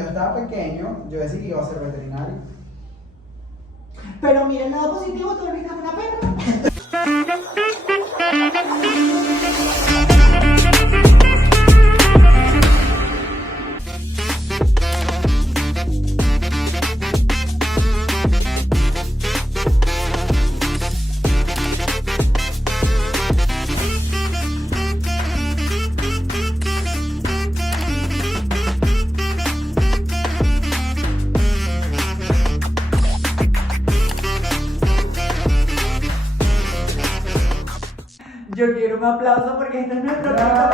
yo estaba pequeño, yo decidí que iba a ser veterinario. Pero mira el lado positivo, tú volviste una perra. Yo quiero un aplauso porque este es nuestro capítulo.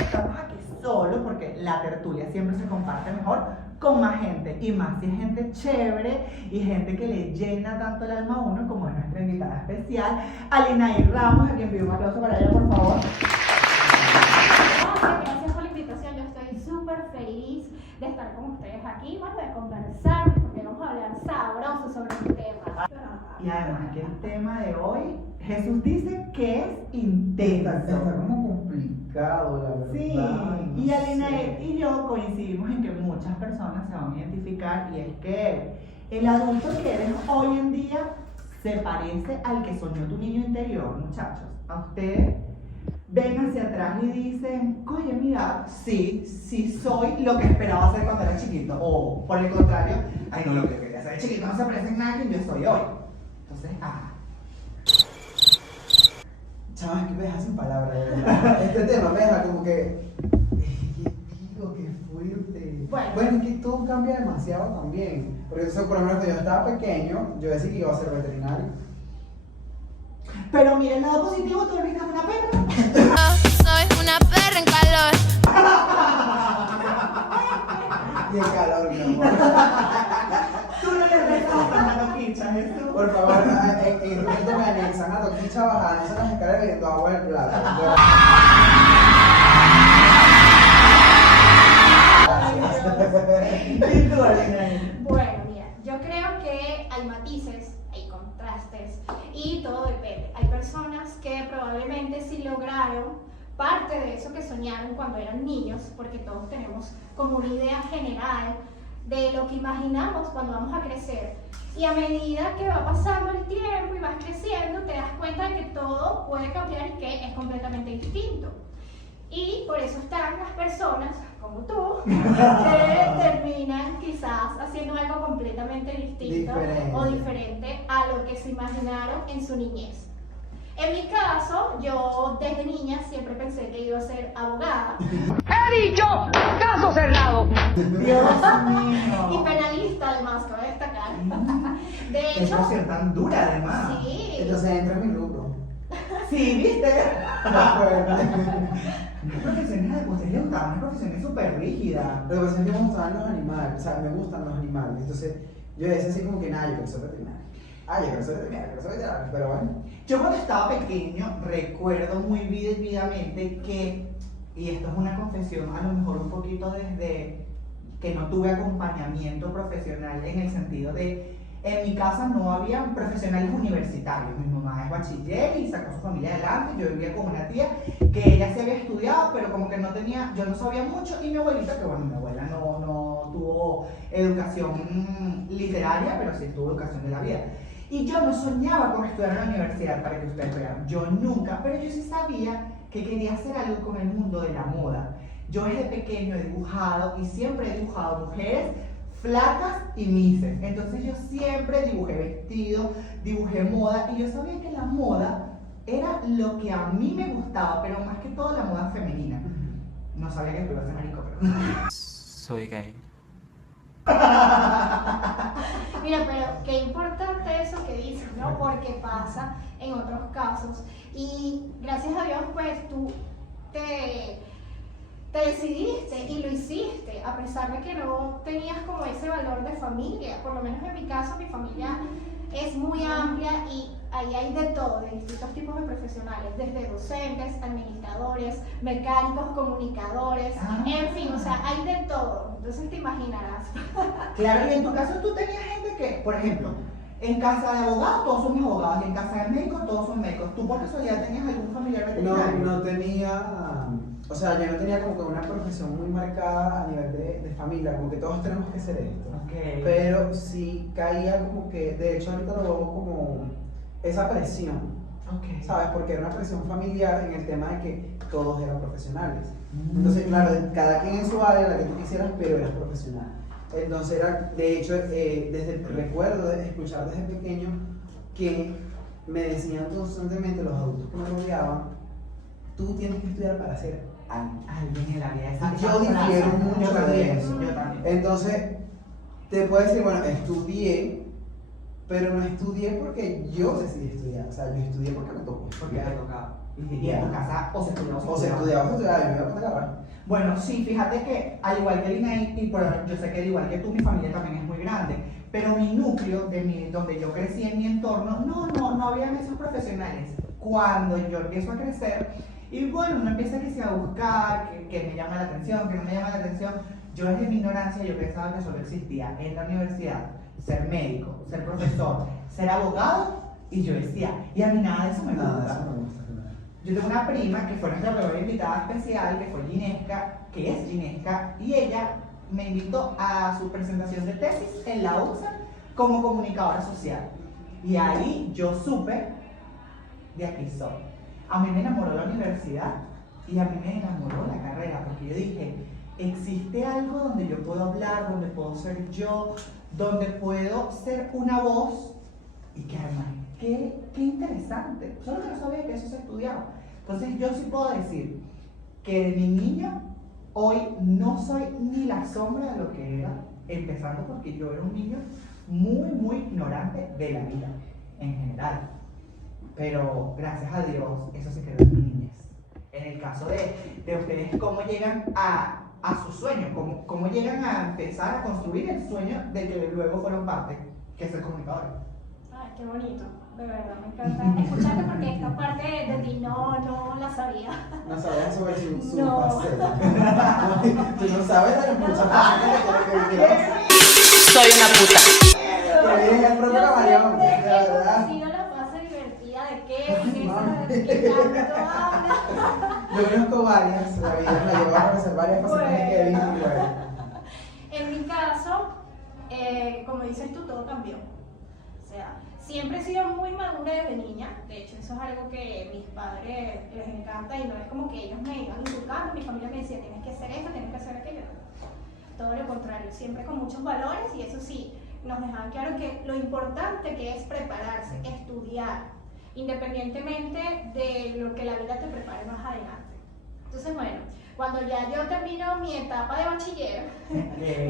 Estamos aquí solo porque la tertulia siempre se comparte mejor con más gente, y más si es gente chévere y gente que le llena tanto el alma a uno, como es nuestra invitada especial, Alinair Ramos, a quien pido un aplauso para ella, por favor. Gracias por la invitación, yo estoy súper feliz de estar con ustedes aquí, bueno, de conversar, porque vamos a hablar sabroso sobre un tema. Y además que el tema de hoy, Jesús dice que es intenso. Está como complicado, la verdad. Sí, no y sé. Alinair y yo coincidimos en que muchas personas se van a identificar, y es que el adulto que eres hoy en día se parece al que soñó tu niño interior, muchachos. A ustedes ven hacia atrás y dicen, oye, mira, sí soy lo que esperaba ser cuando era chiquito. O por el contrario, ay no, lo que quería ser de chiquito no se parece en nada a quien yo soy hoy. Entonces, Chaval, es que me deja sin palabras, de verdad. Este tema me deja como que. Digo, qué fuerte. Bueno. Es que todo cambia demasiado también. Porque eso, por lo menos cuando yo estaba pequeño, yo decidí que iba a ser veterinario. pero mira el lado positivo, tú volviste una perra. Soy una perra en calor. Y el calor, mi amor. Tú no le restas a la loquicha, Jesús. Por favor, en momento me anexan a Toquicha bajándose las escaleras bebiendo agua del plato. ¿Y tú, Alinair? Bueno, mira, yo creo que hay matices, hay contrastes y todo depende. Hay personas que probablemente sí lograron parte de eso que soñaron cuando eran niños, porque todos tenemos como una idea general de lo que imaginamos cuando vamos a crecer. Y a medida que va pasando el tiempo y vas creciendo, te das cuenta de que todo puede cambiar y que es completamente distinto. Y por eso están las personas como tú que terminan quizás haciendo algo completamente distinto o diferente a lo que se imaginaron en su niñez. En mi caso, yo desde niña siempre pensé que iba a ser abogada ¡He dicho! ¡Caso cerrado! Dios y mío. penalista además, cabe destacar. De Qué hecho, emoción tan dura, además. sí. Entonces entra en mi grupo. Sí, ¿viste? Qué fuerte. Las profesiones de ustedes les gustaban, unas profesiones súper rígidas. Lo que pasa es que me gustaban los animales, o sea, me gustan los animales. Entonces, yo decía así como que nada, yo quiero ser veterinario. Yo quiero ser veterinario, quiero ser veterinario, pero bueno. Yo cuando estaba pequeño recuerdo muy vividamente que, y esto es una confesión, a lo mejor un poquito desde que no tuve acompañamiento profesional, en el sentido de, en mi casa no había profesionales universitarios. Mi mamá es bachiller y sacó a su familia adelante. Yo vivía con una tía que ella sí había estudiado, pero como que no tenía, yo no sabía mucho, y mi abuelita, que bueno, mi abuela no tuvo educación literaria, pero sí tuvo educación de la vida. Y yo no soñaba con estudiar en la universidad, para que ustedes vean. Yo nunca, pero yo sí sabía que quería hacer algo con el mundo de la moda. Yo desde pequeño he dibujado y siempre he dibujado mujeres flacas y mises. Entonces yo siempre dibujé vestidos, dibujé moda, y yo sabía que la moda era lo que a mí me gustaba, pero más que todo la moda femenina. No sabía que iba a ser marico, pero... Soy gay. Mira, pero qué importante eso que dices, ¿no? Porque pasa en otros casos. Y gracias a Dios, pues tú te decidiste y lo hiciste, a pesar de que no tenías como ese valor de familia. Por lo menos en mi caso, mi familia es muy amplia y ahí hay de todo, de distintos tipos de profesionales, desde docentes, administradores, mecánicos, comunicadores, en fin, o sea, hay de todo. Entonces te imaginarás. Claro, y en tu caso tú tenías gente que, por ejemplo, En casa de abogados, todos son abogados. Y en casa de médicos, todos son médicos. ¿Tú por casualidad tenías algún familiar veterinario? No tenía, o sea, yo no tenía como que una profesión muy marcada a nivel de familia, como que todos tenemos que hacer esto. Okay. Pero sí caía como que, de hecho ahorita lo veo como esa presión, Okay. ¿sabes? Porque era una presión familiar en el tema de que todos eran profesionales. Entonces, claro, cada quien en su área, la que tú quisieras, pero eras profesional. Entonces era, de hecho, recuerdo de escuchar desde pequeño que me decían constantemente los adultos que me rodeaban, tú tienes que estudiar para ser alguien. Alguien en la vida de esa Yo difiero mucho de eso. Yo también. Entonces, te puedo decir, bueno, estudié, pero no estudié porque yo decidí estudiar. O sea, yo estudié porque me tocó. Porque ha tocado. Y en tu casa o se estudiaba O se estudiaba, yo me iba a poner a agarrar. Bueno, sí, fíjate que al igual que Linaí, y bueno, yo sé que al igual que tú, mi familia también es muy grande, pero mi núcleo, donde yo crecí en mi entorno, no habían esos profesionales. Cuando yo empiezo a crecer, y bueno, uno empieza a buscar, que me llama la atención, que no me llama la atención, yo desde mi ignorancia, yo pensaba que solo existía en la universidad ser médico, ser profesor, ser abogado, y yo decía, y a mí nada de eso me gusta. Nada, eso no me gusta. Yo tengo una prima que fue nuestra primera invitada especial, que fue Ginesca, que es Ginesca, y ella me invitó a su presentación de tesis en la UCSA como comunicadora social. Y ahí yo supe, de aquí soy. A mí me enamoró la universidad y a mí me enamoró la carrera, porque yo dije, existe algo donde yo puedo hablar, donde puedo ser yo, donde puedo ser una voz, y que además, qué interesante. Solo que no sabía que eso se estudiaba. Entonces yo sí puedo decir que de mi niño hoy no soy ni la sombra de lo que era, empezando porque yo era un niño muy ignorante de la vida en general. Pero gracias a Dios eso se quedó en mi niñez. En el caso de ustedes, ¿cómo llegan a su sueño? ¿Cómo llegan a empezar a construir el sueño de que luego fueron parte, que es ser comunicadores? Ay, qué bonito, de verdad, me encanta escucharte porque esta parte de ti no la sabía. No sabías sobre su No. faceta. Tú no sabes de las muchas facetas que quieras. Soy una puta. Que viene el propio camaleón, de Siempre he verdad. conocido la fase divertida de que tanto habla. Yo conozco varias, la vida me llevó a conocer varias facetas de Kevin y bueno. En mi caso, como dices tú, todo cambió. O sea, siempre he sido muy madura desde niña. De hecho, eso es algo que mis padres les encanta y no es como que ellos me iban inculcando. Mi familia me decía, tienes que hacer esto, tienes que hacer aquello. Todo lo contrario, siempre con muchos valores y eso sí, nos dejaban claro que lo importante que es prepararse, estudiar, independientemente de lo que la vida te prepare más adelante. Entonces, bueno, cuando ya yo termino mi etapa de bachiller,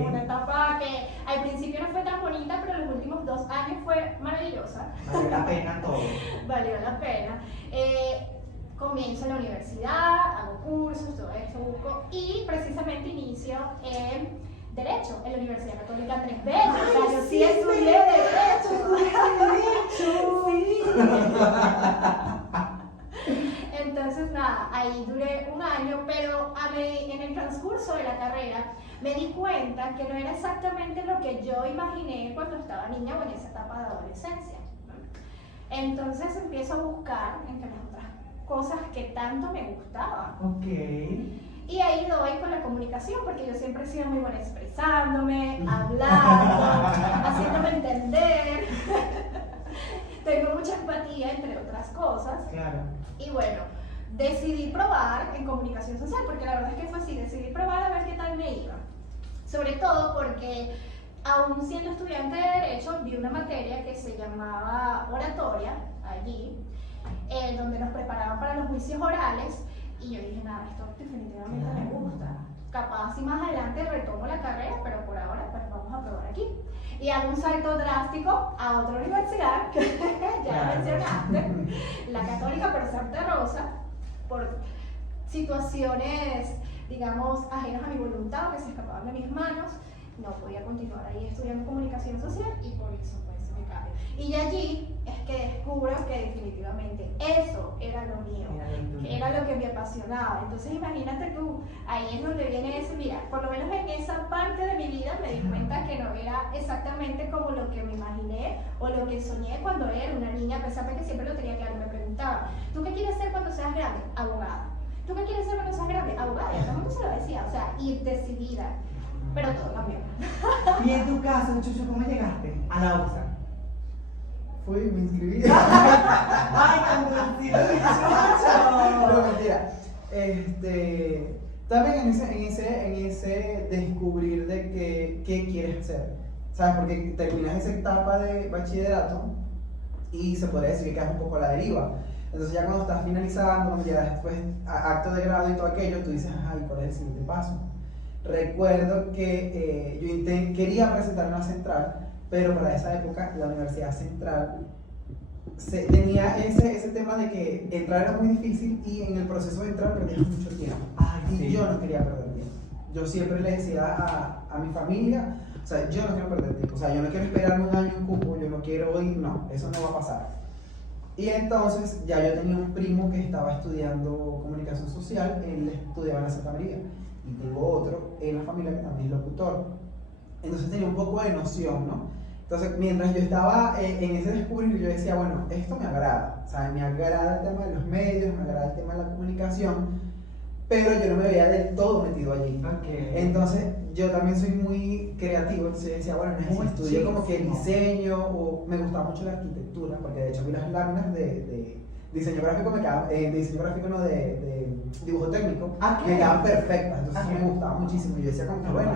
una etapa que al principio no fue tan bonita, pero los últimos 2 años fue maravillosa. Vale la pena todo. Valió la pena. Comienzo la universidad, hago cursos, todo esto busco y precisamente inicio en Derecho en la Universidad Católica Andrés Bello. O sea, yo sí estudié Derecho. Entonces, nada, ahí duré 1 año, pero en el transcurso de la carrera me di cuenta que no era exactamente lo que yo imaginé cuando estaba niña o en esa etapa de adolescencia. Entonces empiezo a buscar entre las otras cosas que tanto me gustaban. Ok. Y ahí doy con la comunicación, porque yo siempre he sido muy buena expresándome, hablando, haciéndome entender. Tengo mucha empatía, entre otras cosas. Claro. Y bueno, decidí probar en comunicación social, porque la verdad es que fue así, decidí probar a ver qué tal me iba. Sobre todo porque, aún siendo estudiante de Derecho, vi una materia que se llamaba oratoria, allí, donde nos preparaban para los juicios orales, y yo dije, nada, esto definitivamente me gusta. Capaz si más adelante retomo la carrera, pero por ahora pues vamos a probar aquí. Y hago un salto drástico a otra universidad, que ya la mencionaste, la Católica, pero Santa Rosa, por situaciones, digamos, ajenas a mi voluntad, que se escapaban de mis manos, no podía continuar ahí estudiando comunicación social y por eso pues me cambio. Y allí es que descubro que definitivamente eso era lo mío, que era lo que me apasionaba. Entonces imagínate tú, ahí es donde viene ese mi mira, por lo menos en esa parte de mi vida me di cuenta que no era exactamente como lo que me imaginé o lo que soñé cuando era una niña, a pesar de que siempre lo tenía claro. Me preguntaba, ¿tú qué quieres ser cuando seas grande? Abogada. ¿Tú qué quieres ser cuando seas grande? Abogada. Y a todo el mundo se lo decía, o sea, ir decidida. Pero todo cambió. Y en tu caso, Chucho, ¿cómo llegaste a la UPSA? Fui, me inscribí. ¡Ay, Camboncito, Chucho! No, mentira. También en ese descubrir de qué quieres hacer, ¿sabes? Porque terminas esa etapa de bachillerato y se podría decir que quedas un poco a la deriva. Entonces ya cuando estás finalizando, cuando ya después acto de grado y todo aquello, tú dices, ay, ¿cuál es el siguiente paso? Recuerdo que yo quería presentarme a la central, pero para esa época la Universidad Central tenía ese tema de que entrar era muy difícil y en el proceso de entrar perdías mucho tiempo. Ay, Y sí. yo no quería perder tiempo. Yo siempre le decía a mi familia, o sea, yo no quiero perder tiempo, o sea, yo no quiero esperarme un año en cupo, yo no quiero ir, no, eso no va a pasar. Y entonces ya yo tenía un primo que estaba estudiando comunicación social, él estudiaba en la Santa María, y tengo otro en la familia que también es locutor. Entonces tenía un poco de noción, ¿no? Entonces, mientras yo estaba en ese descubrir, yo decía, bueno, esto me agrada, ¿sabes? Me agrada el tema de los medios, me agrada el tema de la comunicación, pero yo no me veía del todo metido allí. Okay. Entonces, yo también soy muy creativo, entonces yo decía, bueno, necesito estudiar como que Muchísimo. diseño, o me gustaba mucho la arquitectura, porque de hecho vi las láminas de diseño gráfico, de diseño gráfico no, de dibujo técnico, Ok. me quedaban perfectas, entonces Ok. me gustaba muchísimo, y yo decía como que, bueno,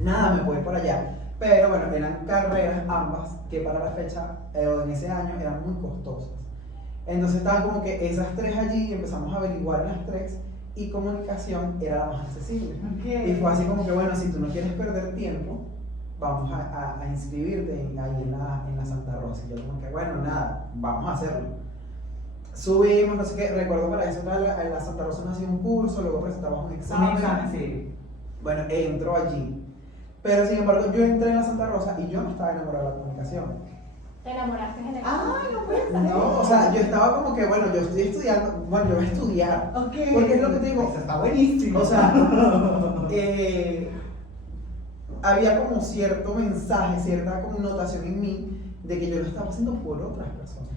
nada, me voy por allá. Pero bueno, eran carreras ambas que para la fecha, o en ese año, eran muy costosas. Entonces estaban como que esas tres allí y empezamos a averiguar las tres y comunicación era la más accesible. Okay. Y fue así como que, bueno, si tú no quieres perder tiempo, vamos a inscribirte ahí en la Santa Rosa. Y yo como que, bueno, nada, vamos a hacerlo. Subimos, no sé qué, recuerdo para eso en la Santa Rosa nos hacía un curso, luego presentamos un examen. Sí. Bueno, entro allí. Pero sin embargo, yo entré en la Santa Rosa y yo no estaba enamorado de la comunicación. Te enamoraste en el Ay, no puede ser. No, o sea, yo estaba como que, bueno, yo estoy estudiando, bueno, yo voy a estudiar. Ok. Porque es lo que te digo. Eso está buenísimo. O sea, había como cierto mensaje, cierta connotación en mí de que yo lo estaba haciendo por otras personas.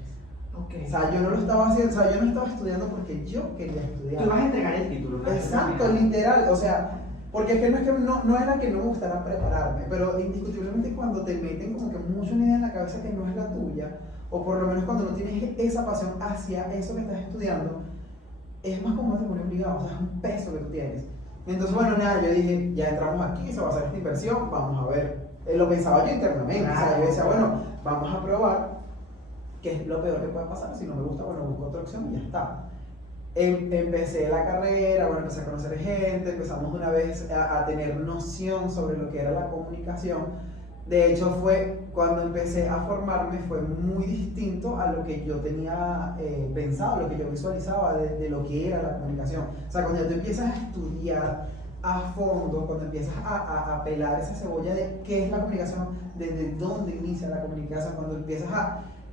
Okay. O sea, yo no lo estaba haciendo, o sea, yo no estaba estudiando porque yo quería estudiar. Tú vas a entregar el título, ¿no? Exacto, literal, o sea, porque es que no era que no me gustara prepararme, pero indiscutiblemente cuando te meten como que mucho una idea en la cabeza que no es la tuya, o por lo menos cuando no tienes esa pasión hacia eso que estás estudiando, es más como te pone obligado, o sea, es un peso que tú tienes. Entonces, bueno, nada, yo dije, ya entramos aquí, se va a hacer esta inversión, vamos a ver. Lo pensaba yo internamente, o sea, yo decía, bueno, vamos a probar qué es lo peor que puede pasar, si no me gusta, bueno, busco otra opción y ya está. Empecé la carrera, bueno, empecé a conocer gente, empezamos una vez a tener noción sobre lo que era la comunicación. De hecho, fue cuando empecé a formarme, fue muy distinto a lo que yo tenía pensado, lo que yo visualizaba de lo que era la comunicación. O sea, cuando ya tú empiezas a estudiar a fondo, cuando empiezas a pelar esa cebolla de qué es la comunicación, desde dónde inicia la comunicación, cuando empiezas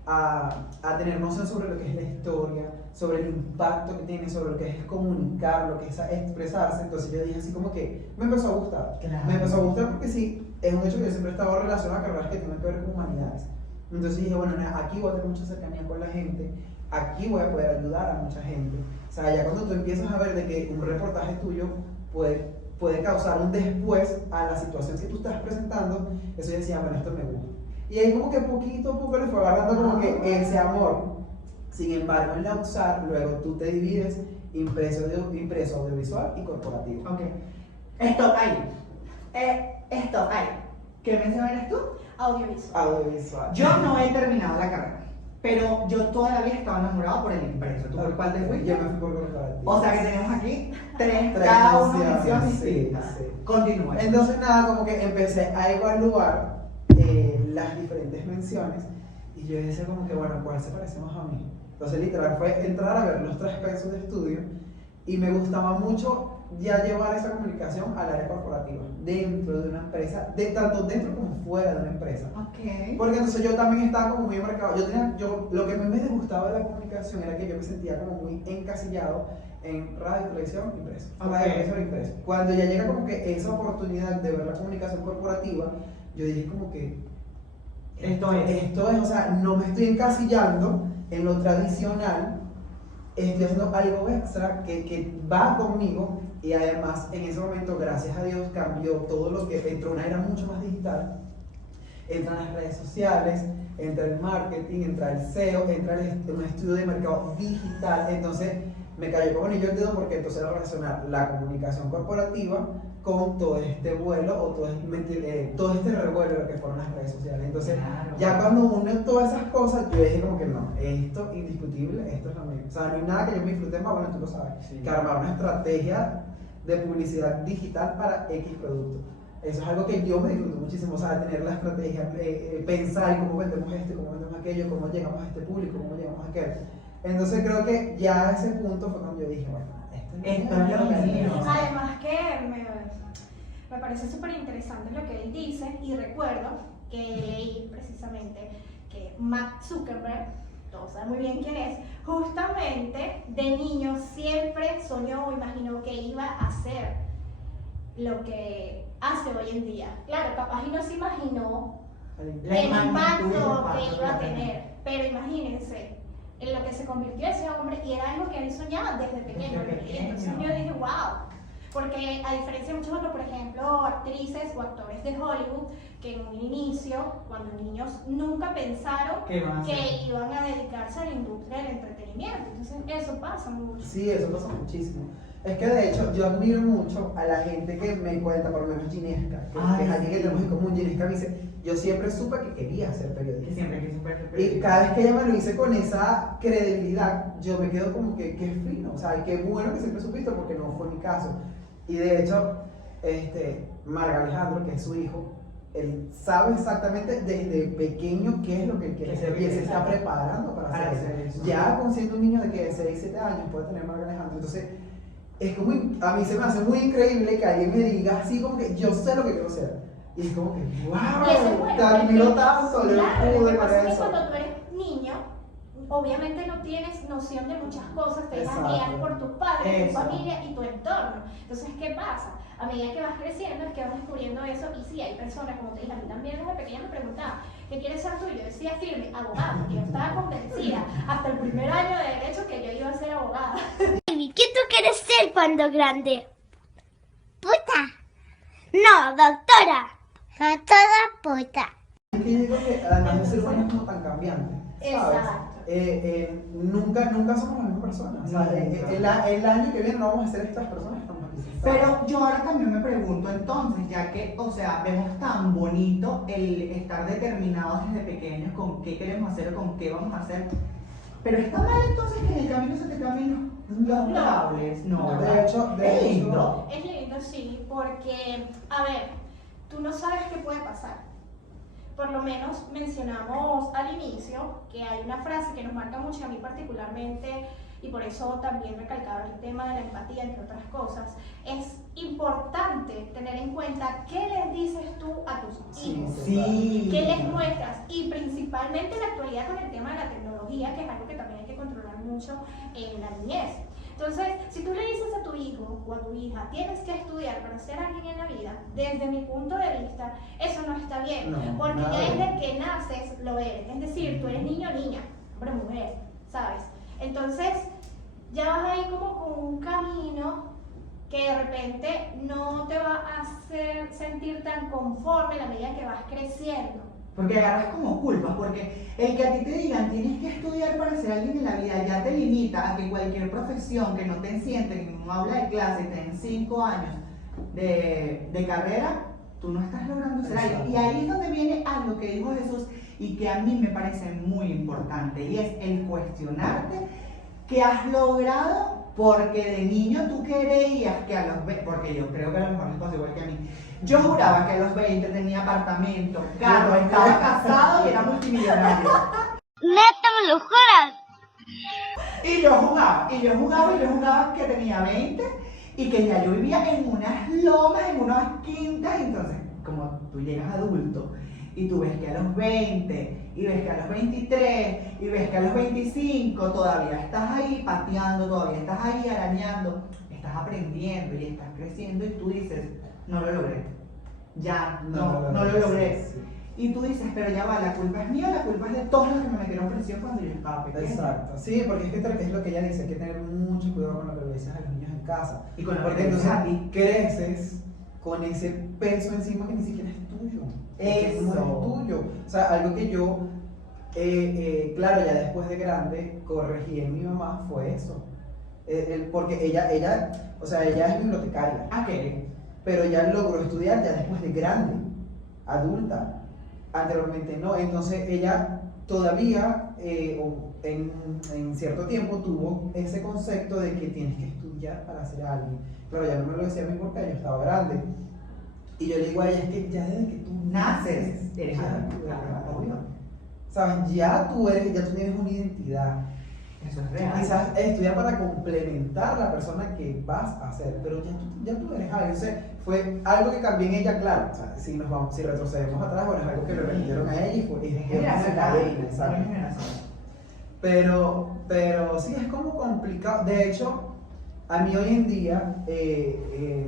a tener noción sobre lo que es la historia, sobre el impacto que tiene, sobre lo que es comunicar, lo que es expresarse. Entonces yo dije así como que me empezó a gustar. Claro. Me empezó a gustar porque sí, es un hecho que yo siempre he estado relacionado a carreras que tienen que ver con humanidades. Entonces dije, bueno, aquí voy a tener mucha cercanía con la gente, aquí voy a poder ayudar a mucha gente. O sea, ya cuando tú empiezas a ver de que un reportaje tuyo puede causar un después a la situación que tú estás presentando, eso yo decía, bueno, esto me gusta. Y ahí como que poquito a poco le fue agarrando como que ese amor. Sin embargo, en la UXAR, luego tú te divides impreso audiovisual y corporativo. Ok. Stop ahí. Stop ahí. ¿Qué mención eres tú? Audiovisual. Audiovisual. Yo no he terminado la carrera, pero yo todavía estaba enamorado por el impreso. ¿Tú por cuál te fuiste? Yo me fui por corporativo. O sea que tenemos aquí tres, Tres cada uno menciones, mención sí, distinta. sí. Continúa. Entonces nada, como que empecé a evaluar las diferentes menciones y yo decía como que, bueno, ¿cuál se parece más a mí? Entonces literal fue entrar a ver los tres pesos de estudio y me gustaba mucho ya llevar esa comunicación al área corporativa, dentro de una empresa, tanto dentro como fuera de una empresa. Ok. Porque entonces yo también estaba como muy embarcado. Lo que me gustaba de la comunicación era que yo me sentía como muy encasillado en radio, televisión, impreso. Ok. Radio, televisión, impreso. Cuando ya llega como que esa oportunidad de ver la comunicación corporativa, yo dije como que Esto es. o sea, no me estoy encasillando en lo tradicional, estoy haciendo algo extra que va conmigo y además en ese momento, gracias a Dios, cambió todo lo que entró una era mucho más digital, entran las redes sociales, entra el marketing, entra el SEO, entra un estudio de mercado digital, entonces me cayó como anillo el dedo porque entonces era relacionar la comunicación corporativa con todo este vuelo o todo este revuelo lo que fueron las redes sociales. Entonces, Claro. ya cuando uno todas esas cosas, yo dije como que no, esto indiscutible, esto es lo mío. O sea, no hay nada que yo me disfrute más, bueno, tú lo sabes, Sí. que armar una estrategia de publicidad digital para X producto. Eso es algo que yo me disfruto muchísimo, o sea, tener la estrategia, pensar en cómo vendemos esto, cómo vendemos aquello, cómo llegamos a este público, cómo llegamos a aquel. Entonces creo que ya a ese punto fue cuando yo dije, bueno, Esto es lo mío. Además que me parece súper interesante lo que él dice y recuerdo que leí precisamente que Mark Zuckerberg, todos saben muy bien quién es, justamente de niño siempre soñó o imaginó que iba a hacer lo que hace hoy en día. Claro, capaz y no se imaginó La el magnitud impacto del impacto que iba a que tener, pero imagínense en lo que se convirtió ese hombre y era algo que él soñaba desde pequeño. Desde pequeño. Entonces yo dije, wow. Porque a diferencia de muchos otros, por ejemplo, actrices o actores de Hollywood, que en un inicio, cuando niños, nunca pensaron ¿Qué van a hacer? que iban a dedicarse a la industria del entretenimiento. Entonces eso pasa mucho. Sí, eso pasa muchísimo. Es que de hecho yo admiro mucho a la gente que me cuenta, por lo menos Ginesca, que Ay, es alguien que sí. tenemos en común. Ginesca me dice, yo siempre supe que quería ser Que periodista. siempre quiso ser Y periodista. cada vez que ella me lo dice con esa credibilidad, yo me quedo como que qué fino, o sea, qué bueno que siempre supiste porque no fue mi caso. Y de hecho, Marga Alejandro, que es su hijo, él sabe exactamente desde pequeño qué es lo que él quiere Que se hacer y él se ve, está claro. preparando para Para hacer hacer eso. eso. Ya con siendo un niño de que de 6, 7 años puede tener Marga Alejandro. Entonces, es como, a mí se me hace muy increíble que alguien me diga así como que yo sé lo que quiero hacer. Y es como que, Y eso es wow, bueno, te admiro porque- tanto, yo claro, no lo pude que con pasa es que eso. cuando tú eres niño, obviamente no tienes noción de muchas cosas, te dejas Exacto. guiar por tus padres, tu Exacto. familia y tu entorno. Entonces, ¿qué pasa? A medida que vas creciendo es que vas descubriendo eso y sí, hay personas, como te dije, a mí también desde pequeña me preguntaban, ¿qué quieres ser tú? Yo decía firme, abogado, porque yo estaba convencida hasta el primer año de derecho que yo iba a ser abogada. Baby, ¿qué tú quieres ser cuando grande? Puta. No, doctora. Doctora puta. Es que yo digo que además el ser humano es como tan cambiante, ¿sabes? Exacto. Nunca somos la misma persona. O sea, Nunca. el año que viene no vamos a ser estas personas que estamos aquí sentadas. Pero yo ahora también me pregunto entonces, ya que, o sea, vemos tan bonito el estar determinados desde pequeños con qué queremos hacer o con qué vamos a hacer, pero está mal entonces que en el camino se te caminen los cables, no, No. ¿verdad? De hecho, Es lindo. Es lindo, sí, porque, a ver, tú no sabes qué puede pasar. Por lo menos mencionamos al inicio que hay una frase que nos marca mucho a mí particularmente y por eso también recalcaba el tema de la empatía, entre otras cosas. Es importante tener en cuenta qué les dices tú a tus hijos. Sí. ¿Qué les muestras? Y principalmente en la actualidad con el tema de la tecnología, que es algo que también hay que controlar mucho en la niñez. Entonces, si tú le dices a tu hijo o a tu hija, tienes que estudiar para ser alguien en la vida, desde mi punto de vista, eso no está bien. No, porque nada ya bien. desde que naces lo eres. Es decir, tú eres niño o niña, hombre o mujer, ¿sabes? Entonces, ya vas ahí como con un camino que de repente no te va a hacer sentir tan conforme a la medida que vas creciendo. Porque agarras como culpa, porque el que a ti te digan tienes que estudiar para ser alguien en la vida ya te limita a que cualquier profesión que no te sienten en un aula de clase te den 5 años de carrera, tú no estás logrando ser alguien. Y ahí es donde viene algo que dijo Jesús y que a mí me parece muy importante, y es el cuestionarte qué has logrado, porque de niño tú creías que a los 20, porque yo creo que a lo mejor les pasó igual que a mí, yo juraba que a los 20 tenía apartamento, carro, estaba casado y era multimillonario. Neta, me lo juras. Y yo jugaba que tenía 20 y que ya yo vivía en unas lomas, en unas quintas. Y entonces, como tú llegas adulto Y tú ves que a los 20, y ves que a los 23, y ves que a los 25 todavía estás ahí pateando, todavía estás ahí arañando, estás aprendiendo y estás creciendo y tú dices, no lo logré. Ya, no lo logré. Sí. Y tú dices, pero ya va, la culpa es mía, la culpa es de todos los que me metieron presión cuando yo estaba pequeña. Exacto, sí, porque es lo que ella dice, hay que tener mucho cuidado con lo que le dices a los niños en casa. Y con lo que Porque te entonces dices a ti. creces con ese peso encima que ni siquiera es tuyo. Que no Eso. es tuyo. O sea, algo que yo, claro, ya después de grande, corregí en mi mamá fue eso. Porque ella, o sea, ella es bibliotecaria, ¿A qué? pero ella logró estudiar ya después de grande, adulta. Anteriormente no, entonces ella todavía en cierto tiempo tuvo ese concepto de que tienes que estudiar para ser alguien. Claro, ya no me lo decía a mí porque yo estaba grande. Y yo le digo a ella, es que ya desde que tú Naces, eres ya adulto, tú eres claro, adulto. ¿Sabes? Ya tú tienes una identidad. Eso es Tú real. quizás estudiar para complementar la persona que vas a ser, pero ya tú eres alguien. O sea, fue algo que cambió en ella, claro. O sea, si retrocedemos atrás, bueno, es algo que le repitieron a ella y fue es una Generacional, cadena, ¿sabes? es generacional. Pero sí, es como complicado. De hecho, a mí hoy en día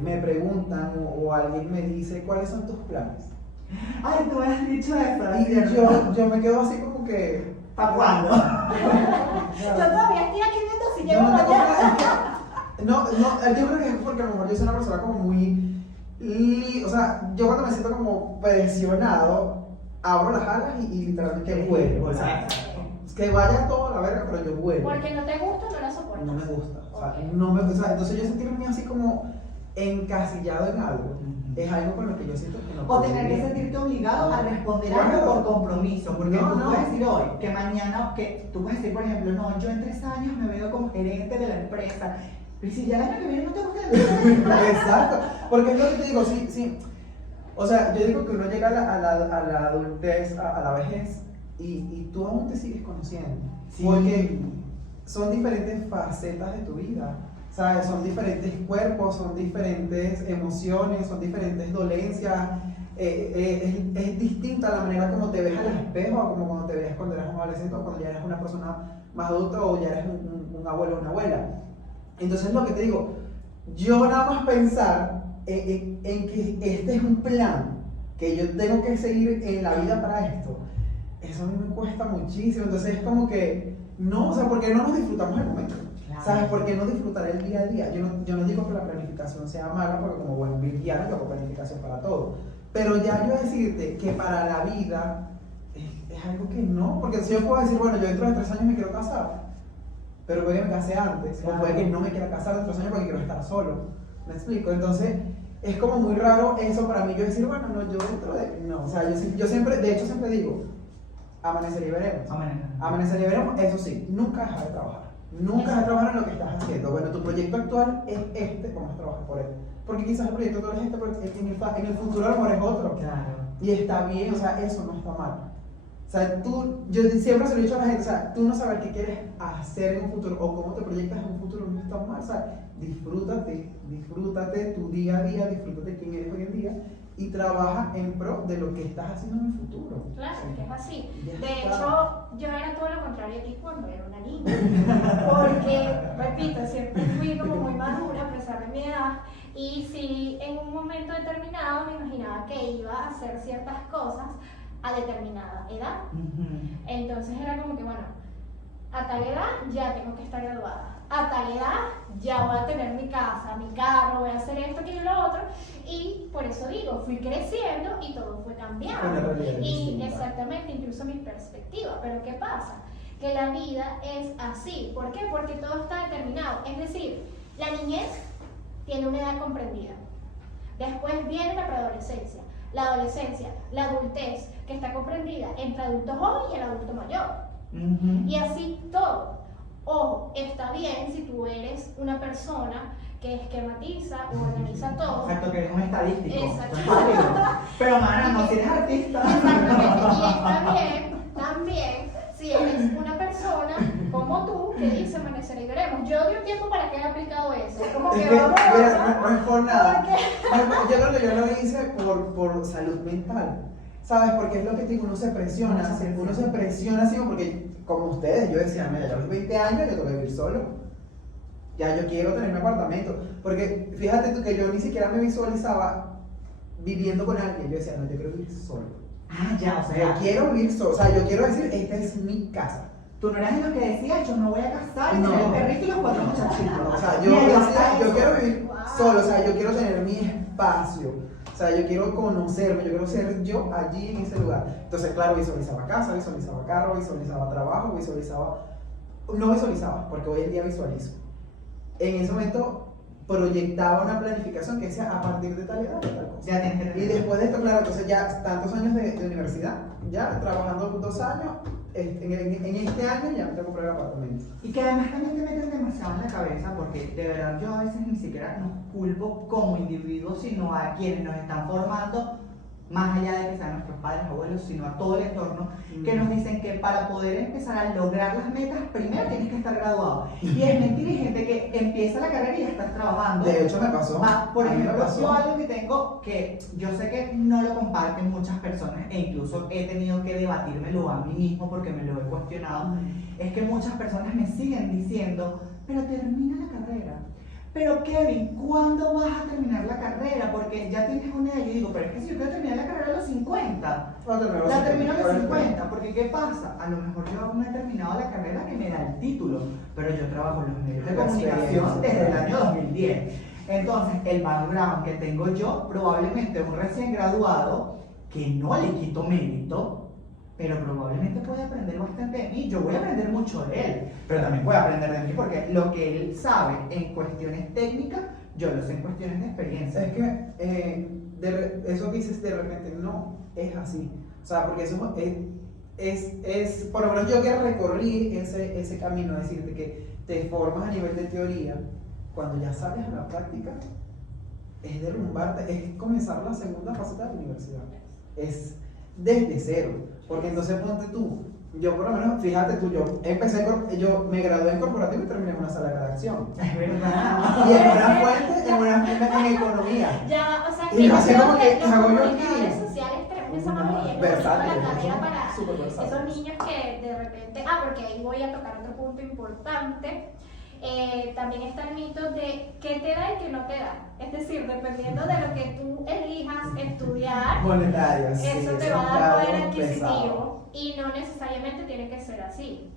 me preguntan o alguien me dice, ¿cuáles son tus planes? Ay, tú me has dicho eso. Y yo me quedo así como que... ¿Para cuándo? Yo todavía estoy aquí viendo si Yo llego no tengo mañana. yo creo que es porque a lo mejor yo soy una persona como muy... o sea, yo cuando me siento como presionado, abro las alas y literalmente vuelo. O sea, que vaya todo a la verga, pero yo vuelo. Porque no te gusta, no la soportas. No me gusta. O sea, Ok. no me, o sea, entonces yo sentirme así como encasillado en algo es algo con lo que yo siento que no O puedo tener que vivir. sentirte obligado a responder Claro. algo por compromiso. Porque No, tú no. puedes decir hoy que mañana, que tú puedes decir, por ejemplo, no, yo en 3 años me veo como gerente de la empresa. Y si ya el año que viene no te gusta la empresa, Exacto, porque es lo que te digo, sí, sí. O sea, yo digo que uno llega a la adultez, a la vejez, y tú aún te sigues conociendo. Sí. Porque son diferentes facetas de tu vida. ¿Sabes? Son diferentes cuerpos, son diferentes emociones, son diferentes dolencias. Es distinta la manera como te ves al espejo, a como cuando te ves cuando eras un adolescente o cuando ya eres una persona más adulta o ya eres un abuelo o una abuela. Entonces, lo que te digo, yo nada más pensar en que este es un plan que yo tengo que seguir en la vida para esto, eso a mí me cuesta muchísimo. Entonces, es como que, no, o sea, porque no nos disfrutamos el momento. Claro. ¿Sabes? ¿Por qué no disfrutar el día a día? Yo no digo que la planificación sea mala, porque como buen virgiano yo hago planificación para todo. Pero ya yo decirte que para la vida es algo que no, porque si yo puedo decir, bueno, yo dentro de 3 años me quiero casar, pero puede que me case antes, Claro. o puede que no me quiera casar dentro de 3 años porque quiero estar solo. ¿Me explico? Entonces, es como muy raro eso para mí, yo decir, bueno, no, yo dentro de... No, o sea, yo siempre, de hecho siempre digo, amanecer y veremos. Amanecer y veremos, eso sí, nunca dejar de trabajar. Nunca dejar de trabajar en lo que estás haciendo. Bueno, tu proyecto actual es este, vamos a trabajar por él. Porque quizás el proyecto actual es este, pero en el futuro a lo mejor es otro. Claro. Y está bien, o sea, eso no está mal. O sea, yo siempre se lo he dicho a la gente, o sea, tú no saber qué quieres hacer en un futuro o cómo te proyectas en un futuro no está mal. O sea, disfrútate tu día a día, disfrútate quién eres hoy en día y trabaja en pro de lo que estás haciendo en el futuro. Claro, que es así. Ya De está. hecho, yo era todo lo contrario a ti cuando era una niña. Porque, repito, siempre fui como muy madura a pesar de mi edad. Y sí, en un momento determinado me imaginaba que iba a hacer ciertas cosas a determinada edad. Entonces era como que, bueno, a tal edad ya tengo que estar graduada. A tal edad ya voy a tener mi casa, mi carro, voy a hacer esto, aquello y lo otro. Y por eso digo, fui creciendo y todo fue cambiando. Una realidad Y distinta. exactamente, incluso mi perspectiva. Pero ¿qué pasa? Que la vida es así. ¿Por qué? Porque todo está determinado. Es decir, la niñez tiene una edad comprendida. Después viene la preadolescencia, la adolescencia, la adultez, que está comprendida entre adulto joven y el adulto mayor. Y así todo. Ojo, está bien si tú eres una persona que esquematiza o organiza todo. Exacto, que eres un estadístico. Exacto. Pero, mana, no, si eres artista. Exactamente, y está bien también si eres una persona como tú que dice amanecer y veremos. Yo de un tiempo para que he aplicado eso. Como Es que que, vamos mira, no es por nada. Porque- Yo creo que yo lo hice por salud mental. ¿Sabes? Porque es lo que te digo, uno se presiona así, porque como ustedes, yo decía, mira, ya a los 20 años yo tengo que vivir solo. Ya yo quiero tener mi apartamento. Porque fíjate tú que yo ni siquiera me visualizaba viviendo con alguien. Yo decía, no, yo quiero vivir solo. Ah, ya, o sea. Yo quiero vivir solo. O sea, yo quiero decir, esta es mi casa. Tú no eras de los que decías, yo no voy a casar y No. tener el perrito y los 4 muchachitos. O sea, yo Mira, decía, hasta yo eso. quiero vivir Wow. solo. O sea, yo quiero tener mi espacio. O sea, yo quiero conocerme, yo quiero ser yo allí en ese lugar. Entonces, claro, visualizaba casa, visualizaba carro, visualizaba trabajo, no visualizaba, porque hoy en día visualizo. En ese momento proyectaba una planificación que decía a partir de tal edad, de tal cosa. Ya te entendí. Y después de esto, claro, entonces ya tantos años de universidad, ya trabajando 2 años, en este año ya me tengo que comprar el apartamento. Y que además también te meten demasiado en la cabeza, porque de verdad yo a veces ni siquiera nos culpo como individuos, sino a quienes nos están formando, más allá de que sean nuestros padres, abuelos, sino a todo el entorno, que nos dicen que para poder empezar a lograr las metas, primero tienes que estar graduado. Y es mentira, hay gente que empieza la carrera y ya está trabajando. De hecho, me pasó. Por A mí me ejemplo, pasó. yo algo que tengo que yo sé que no lo comparten muchas personas e incluso he tenido que debatírmelo a mí mismo porque me lo he cuestionado, es que muchas personas me siguen diciendo, pero termina la carrera. Pero Kevin, ¿cuándo vas a terminar la carrera? Porque ya tienes una edad. Yo digo, pero es que si yo quiero terminar la carrera a los 50, la termino a los 50, porque ¿qué pasa? A lo mejor yo aún no he terminado la carrera que me da el título, pero yo trabajo en los medios de comunicación desde el año 2010. Entonces, el background que tengo yo, probablemente un recién graduado, que no le quito mérito, pero probablemente puede aprender bastante de mí. Yo voy a aprender mucho de él, pero también puede aprender de mí porque lo que él sabe en cuestiones técnicas, yo lo sé en cuestiones de experiencia. Es que eso que dices de repente no es así. O sea, porque eso es por lo menos yo que recorrí ese camino, decirte que te formas a nivel de teoría, cuando ya sales a la práctica, es derrumbarte, es comenzar la segunda faceta de la universidad. Es desde cero. Porque entonces ponte tú, yo por lo menos, fíjate tú, yo me gradué en corporativo y terminé en una sala de redacción. Es verdad. Y en una fuente, en economía. Ya, o sea, Y que yo así creo como que, que ¿qué los hago yo aquí? comunicadores sociales tenemos esa mano bien Versátil, la carrera son para súper versátiles. esos niños que de repente, porque ahí voy a tocar otro punto importante. También está el mito de qué te da y qué no te da. Es decir, dependiendo de lo que tú elijas estudiar, Monetarias. eso sí, te son va a dar poder cargos adquisitivo pesados. y no necesariamente tiene que ser así.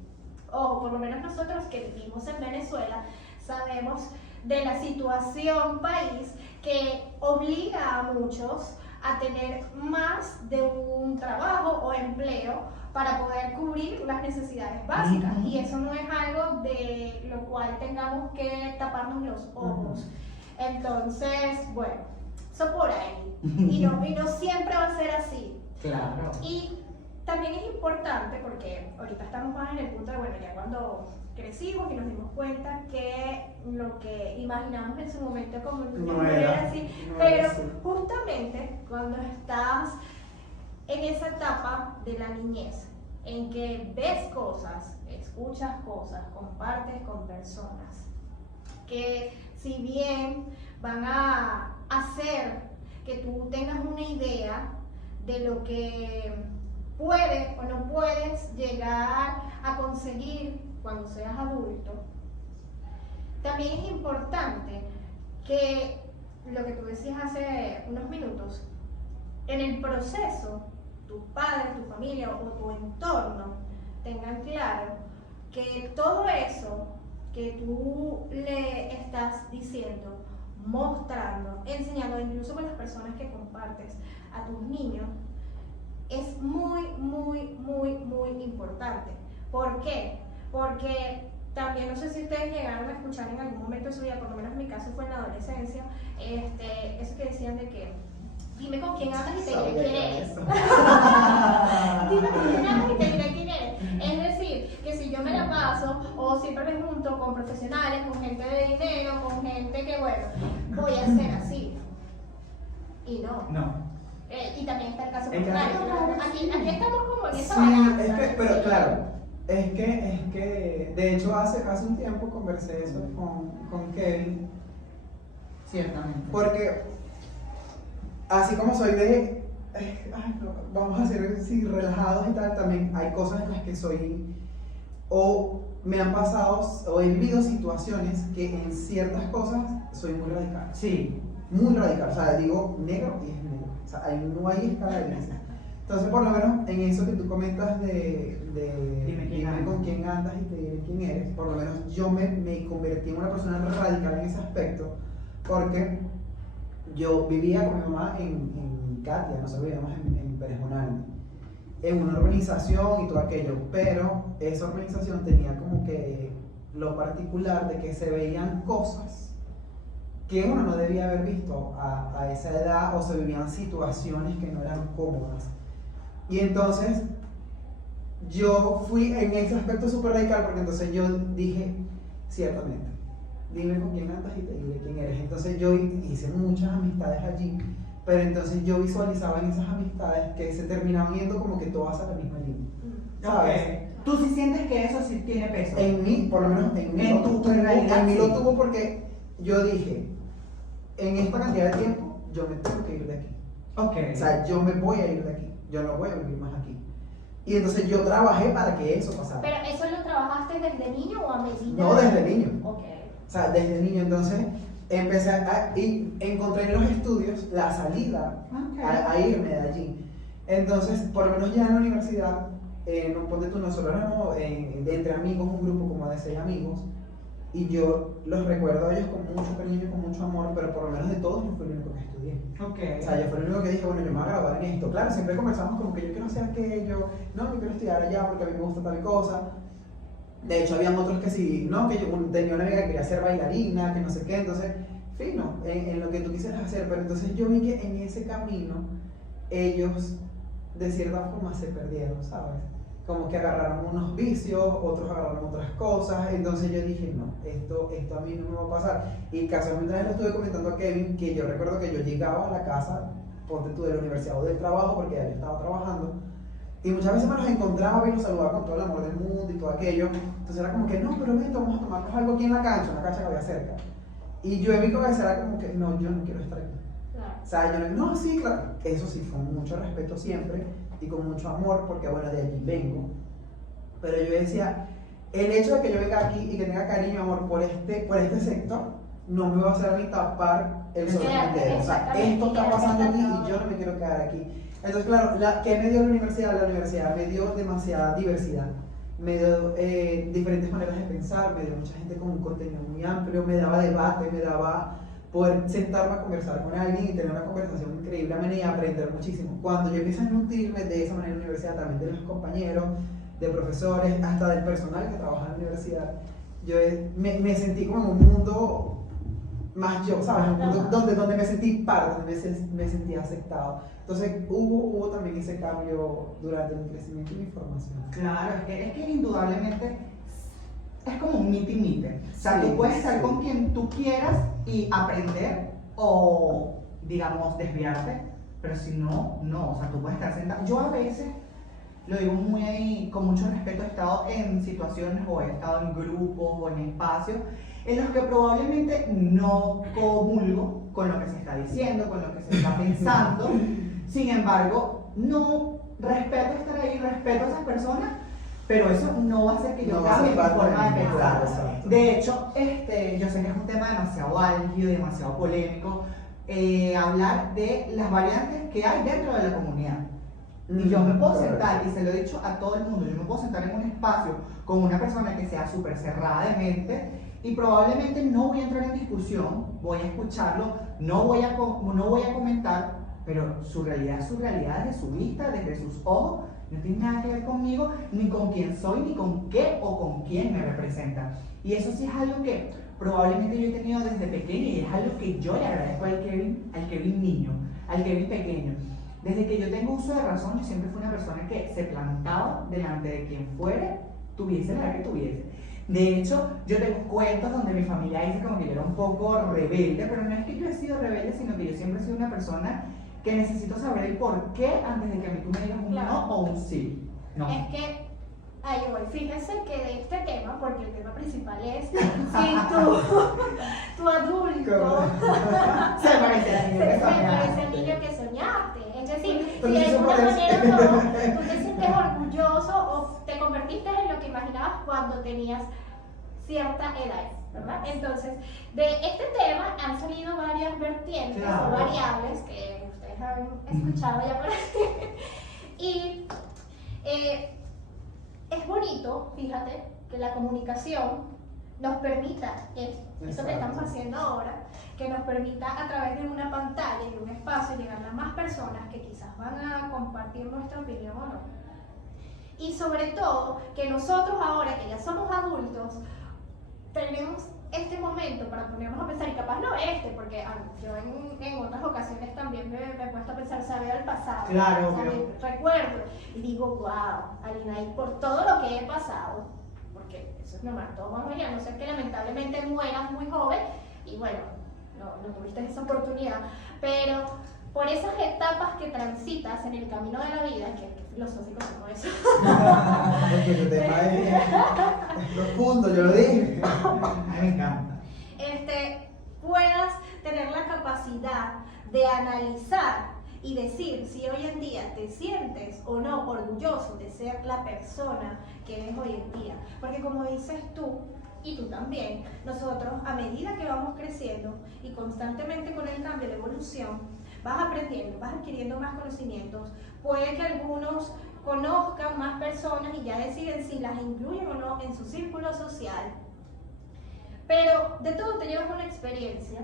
O por lo menos nosotros que vivimos en Venezuela sabemos de la situación país que obliga a muchos a tener más de un trabajo o empleo para poder cubrir las necesidades básicas. Y eso no es algo de lo cual tengamos que taparnos los ojos. Entonces, bueno, eso por ahí. Y no siempre va a ser así. Claro. Y también es importante porque ahorita estamos más en el punto de, bueno, ya cuando crecimos y nos dimos cuenta que lo que imaginamos en su momento como No era así, no pero era así. justamente cuando estás en esa etapa de la niñez, en que ves cosas, escuchas cosas, compartes con personas, que si bien van a hacer que tú tengas una idea de lo que puedes o no puedes llegar a conseguir cuando seas adulto, también es importante que lo que tú decías hace unos minutos, en el proceso, tus padres, tu familia o tu entorno tengan claro que todo eso que tú le estás diciendo, mostrando, enseñando, incluso con las personas que compartes a tus niños, es muy, muy, muy, muy importante. ¿Por qué? Porque también, no sé si ustedes llegaron a escuchar en algún momento de su vida, por lo menos en mi caso fue en la adolescencia, eso que decían de que dime con quién hablas y te diré quién eres. Dime con quién hablas y te diré quién eres. Es decir, que si yo me la paso o siempre me junto con profesionales, con gente de dinero, con gente que, bueno, voy a ser así. Y no. No. Y también está el caso El caso contrario. contrario, Aquí estamos como en esa Sí, balanza. pero claro, es que, de hecho hace un tiempo conversé eso con Kevin, Ciertamente. porque así como soy de vamos a ser sí, relajados y tal, también hay cosas en las que soy, o me han pasado, o he vivido situaciones que en ciertas cosas soy muy radical. Sí. Muy radical, o sea, digo negro y es negro. O sea, no hay escala de grises. Entonces, por lo menos en eso que tú comentas dime con quién andas y te diré quién eres, por lo menos yo me convertí en una persona radical en ese aspecto, porque yo vivía con mi mamá en Katia, nosotros vivíamos en Pérez Bonal, en una organización y todo aquello, pero esa organización tenía como que lo particular de que se veían cosas que uno no debía haber visto a esa edad, o se vivían situaciones que no eran cómodas. Y entonces yo fui en ese aspecto súper radical, porque entonces yo dije, ciertamente, dime con quién andas y te diré quién eres. Entonces yo hice muchas amistades allí, pero entonces yo visualizaba en esas amistades que se terminaban yendo como que todas a la misma línea, ¿sabes? Okay. ¿Tú sí sientes que eso sí tiene peso? En mí, por lo menos en mí, En tu realidad, en mí sí. lo tuvo, porque yo dije, en esta cantidad de tiempo yo me tengo que ir de aquí. Okay. O sea, yo me voy a ir de aquí, yo no voy a vivir más aquí. Y entonces yo trabajé para que eso pasara. ¿Pero eso lo trabajaste desde niño o a medida? No, desde niño. Ok. O sea, desde niño. Entonces empecé y encontré en los estudios la salida Okay. a irme de allí. Entonces, por lo menos ya en la universidad, no, ponte tú, nosotros éramos entre amigos, un grupo como de 6 amigos, y yo los recuerdo a ellos con mucho cariño y con mucho amor, pero por lo menos de todos yo fui el único que estudié. Okay. O sea, yo fui el único que dije, bueno, yo me voy a graduar en esto. Claro, siempre conversamos como que yo quiero hacer aquello, no, yo quiero estudiar allá porque a mí me gusta tal cosa. De hecho, habían otros que sí, no, que yo tenía una amiga que quería ser bailarina, que no sé qué, entonces, fino, en lo que tú quisieras hacer. Pero entonces yo vi que en ese camino ellos, de cierta forma, se perdieron, ¿sabes? Como que agarraron unos vicios, otros agarraron otras cosas. Entonces yo dije, no, esto a mí no me va a pasar. Y casualmente lo estuve comentando a Kevin, que yo recuerdo que yo llegaba a la casa, ponte tú, de la universidad o del trabajo, porque ya yo estaba trabajando, y muchas veces me los encontraba y los saludaba con todo el amor del mundo y todo aquello. Entonces era como que, no, pero vente, vamos a tomarnos algo aquí en la cancha que había cerca. Y yo en mi cabeza era como que, no, yo no quiero estar aquí. Claro. O sea, yo no, sí, claro, eso sí, con mucho respeto siempre y con mucho amor, porque bueno, de allí vengo. Pero yo decía, el hecho de que yo venga aquí y que tenga cariño y amor por este sector, no me va a hacer a mí tapar el sol entero. O sea, esto está pasando aquí y yo no me quiero quedar aquí. Entonces, claro, ¿qué me dio la universidad? La universidad me dio demasiada diversidad, me dio diferentes maneras de pensar, me dio mucha gente con un contenido muy amplio, me daba debate, me daba poder sentarme a conversar con alguien y tener una conversación increíble y aprender muchísimo. Cuando yo empiezo a nutrirme de esa manera en la universidad, también de los compañeros, de profesores, hasta del personal que trabaja en la universidad, yo me sentí como en un mundo más yo, ¿sabes? Un mundo donde me sentí parte, donde me sentí aceptado. Entonces hubo también ese cambio durante mi crecimiento y mi formación. Claro, es que indudablemente es como un meet y meet. O sea, Sí, tú puedes estar sí. con quien tú quieras y aprender o, digamos, desviarte, pero si no, no. O sea, tú puedes estar sentado. Yo a veces, lo digo con mucho respeto, he estado en situaciones o he estado en grupos o en espacios en los que probablemente no comulgo con lo que se está diciendo, con lo que se está pensando. Sin embargo, no respeto estar ahí, respeto a esas personas, pero eso no va a hacer que yo No va a cambie ser mi parte forma de de mí, pensar. claro, exacto. De hecho, yo sé que es un tema demasiado álgido, demasiado polémico, hablar de las variantes que hay dentro de la comunidad. Y yo me puedo sentar, y se lo he dicho a todo el mundo, yo me puedo sentar en un espacio con una persona que sea súper cerrada de mente y probablemente no voy a entrar en discusión, voy a escucharlo, no voy a comentar, pero su realidad es su realidad desde su vista, desde sus ojos, no tiene nada que ver conmigo, ni con quién soy, ni con qué o con quién me representa. Y eso sí es algo que probablemente yo he tenido desde pequeño y es algo que yo le agradezco al Kevin niño, al Kevin pequeño. Desde que yo tengo uso de razón, yo siempre fui una persona que se plantaba delante de quien fuere, tuviese la edad que tuviese. De hecho, yo tengo cuentos donde mi familia dice como que yo era un poco rebelde, pero no es que yo he sido rebelde, sino que yo siempre he sido una persona que necesito saber el por qué antes de que a mí tú me digas un Claro. no o un sí. No. Es que ahí voy, fíjense que de este tema, porque el tema principal es si tu adulto Se parece al niño que se soñaba. parece al niño que soñaste. Es decir, Pero de sí se alguna parece. manera tú te sientes orgulloso o te convertiste en lo que imaginabas cuando tenías cierta edad, ¿verdad? Entonces, de este tema han salido varias vertientes Claro. o variables que ustedes han escuchado ya por ahí. Y es bonito, fíjate, que la comunicación nos permita esto que estamos haciendo ahora, que nos permita a través de una pantalla y de un espacio llegar a más personas que quizás van a compartir nuestra opinión o no. Y sobre todo, que nosotros ahora que ya somos adultos, tenemos este momento para ponernos a pensar, y capaz no porque yo en otras ocasiones también me he puesto a pensar, saber al pasado. Claro, O sea, obvio. recuerdo y digo, wow, Alina, y por todo lo que he pasado, porque eso es normal, todos vamos allá, no sé que lamentablemente mueras muy joven y bueno, no tuviste esa oportunidad, pero por esas etapas que transitas en el camino de la vida, que filosófico como eso. Porque tu tema es profundo, yo lo dije. A mí me encanta. Puedas tener la capacidad de analizar y decir si hoy en día te sientes o no orgulloso de ser la persona que eres hoy en día. Porque como dices tú, y tú también, nosotros a medida que vamos creciendo y constantemente con el cambio, la evolución, vas aprendiendo, vas adquiriendo más conocimientos. Puede que algunos conozcan más personas y ya deciden si las incluyen o no en su círculo social. Pero de todo te llevas una experiencia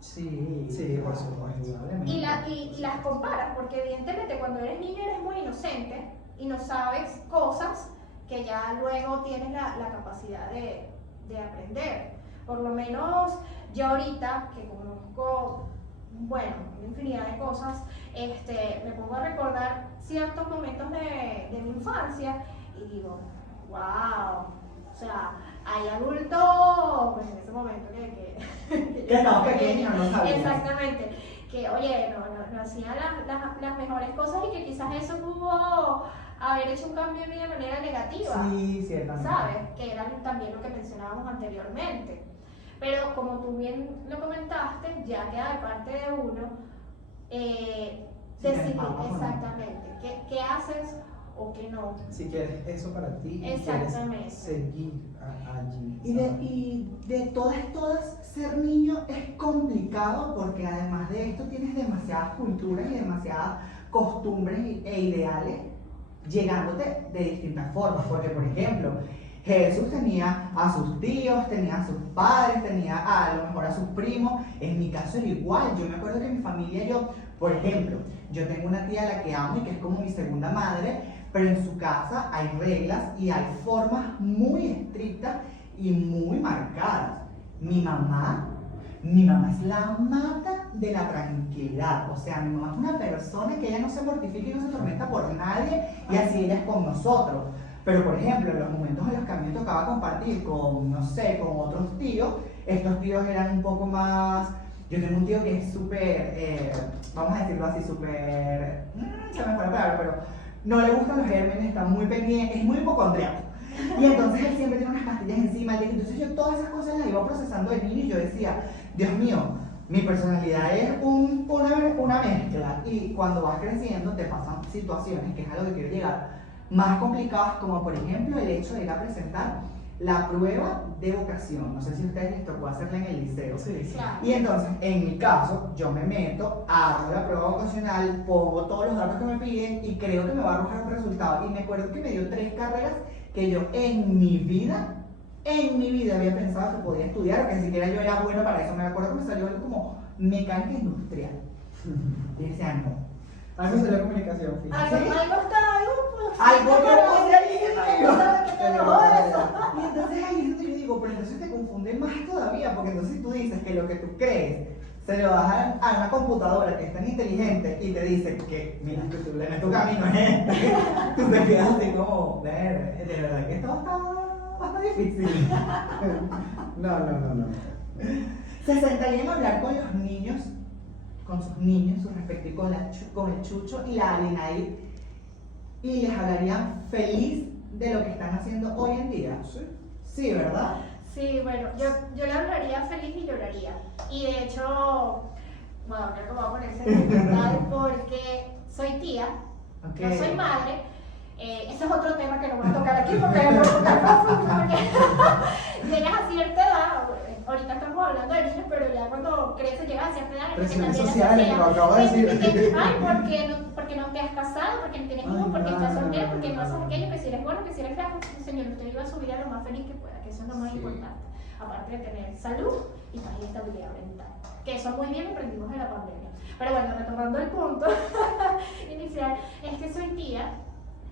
Sí, por supuesto. y las comparas, porque evidentemente cuando eres niño eres muy inocente y no sabes cosas que ya luego tienes la capacidad de aprender. Por lo menos yo ahorita que conozco, bueno, una infinidad de cosas, me pongo a recordar ciertos momentos de mi infancia y digo, wow, o sea, hay adultos, pues en ese momento Que no, pequeño, no sabía. Exactamente, que oye, no hacían las mejores cosas y que quizás eso pudo haber hecho un cambio en mí de manera negativa. Sí, ciertamente. ¿Sabes? Que era también lo que mencionábamos anteriormente. Pero como tú bien lo comentaste, ya queda de parte de uno decidir exactamente qué haces o qué no. Si quieres eso para ti, y Exactamente. quieres seguir allí. Y de todas, ser niño es complicado porque además de esto tienes demasiadas culturas y demasiadas costumbres e ideales llegándote de distintas formas. Porque, por ejemplo, Jesús tenía a sus tíos, tenía a sus padres, tenía a lo mejor a sus primos. En mi caso era igual. Yo me acuerdo que en mi familia por ejemplo, yo tengo una tía a la que amo y que es como mi segunda madre, pero en su casa hay reglas y hay formas muy estrictas y muy marcadas. Mi mamá es la mata de la tranquilidad. O sea, mi mamá es una persona que ella no se mortifica y no se tormenta por nadie y así ella es con nosotros. Pero, por ejemplo, en los momentos en los que a mí me tocaba compartir con, no sé, con otros tíos, estos tíos eran un poco más... Yo tengo un tío que es súper, vamos a decirlo así, súper... se me fue la palabra, pero no le gustan los gérmenes, está muy pendiente, es muy hipocondriaco. Y entonces él siempre tiene unas pastillas encima, y entonces yo todas esas cosas las iba procesando de niño y yo decía, Dios mío, mi personalidad es una mezcla. Y cuando vas creciendo te pasan situaciones, que es a lo que quiero llegar, más complicadas, como por ejemplo el hecho de ir a presentar la prueba de vocación. No sé si a ustedes les tocó hacerla en el liceo. Sí. Claro. Y entonces, en mi caso, yo me meto, hago la prueba vocacional, pongo todos los datos que me piden y creo que me va a arrojar un resultado. Y me acuerdo que me dio 3 carreras que yo en mi vida había pensado que podía estudiar, o que siquiera yo era bueno para eso. Me acuerdo que me salió algo como mecánica industrial. Y decía, no. Algo salió comunicación, fíjate. Algo está, Algo yo puse ahí que que no eso. Y entonces ahí es donde yo digo, pero entonces te confunde más todavía, porque entonces tú dices que lo que tú crees se lo das a una computadora que es tan inteligente y te dice que, mira, que tú en tu camino es este. Tú te quedas así como, de verdad que esto está difícil. No. Se sentarían a hablar con los niños, con sus niños, sus respectivos, con el Chucho y la Alinaí, y les hablarían feliz de lo que están haciendo hoy en día. Sí, ¿verdad? Sí, bueno, yo le hablaría feliz y lloraría. Y de hecho, bueno, creo que me voy a poner sentimental porque soy tía, Ok. no soy madre. Ese es otro tema que no voy a tocar aquí porque no voy a tocar profundo, porque llegas a cierta edad, ahorita estamos hablando de niños, pero ya cuando creces llegas a cierta edad. Presiones sociales, que lo acabo de decir. Ay, porque no te has casado, porque no tienes hijos, porque estás soltero, porque no haces aquello, que si eres bueno, que si eres flaco. Señor, usted iba a subir a lo más feliz que pueda, que eso es lo más importante. Aparte de tener salud y paz y estabilidad mental. Que eso muy bien lo aprendimos en la pandemia. Pero bueno, retomando el punto inicial, es que soy tía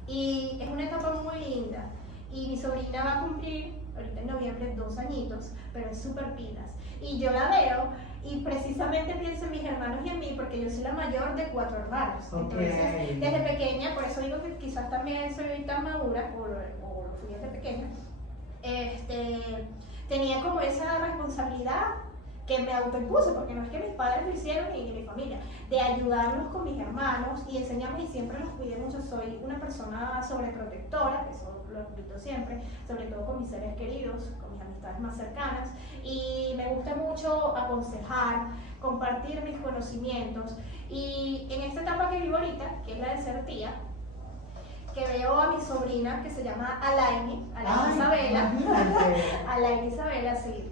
y es una etapa muy linda. Y mi sobrina va a cumplir, ahorita en noviembre, 2 añitos, pero es súper pilas. Y yo la veo y precisamente pienso en mis hermanos y en mí, porque yo soy la mayor de 4 hermanos. Entonces, desde pequeña, por eso digo que quizás también soy tan madura, o lo fui desde pequeña, tenía como esa responsabilidad que me autoimpuse, porque no es que mis padres lo hicieron ni mi familia, de ayudarlos con mis hermanos y enseñarme, y siempre los cuidé mucho. Soy una persona sobreprotectora, eso lo repito siempre, sobre todo con mis seres queridos, con mis amistades más cercanas, y me gusta mucho aconsejar, compartir mis conocimientos. Y en esta etapa que vivo ahorita, que es la de ser tía, que veo a mi sobrina que se llama Alaini Isabela, Alaini Isabela, sí,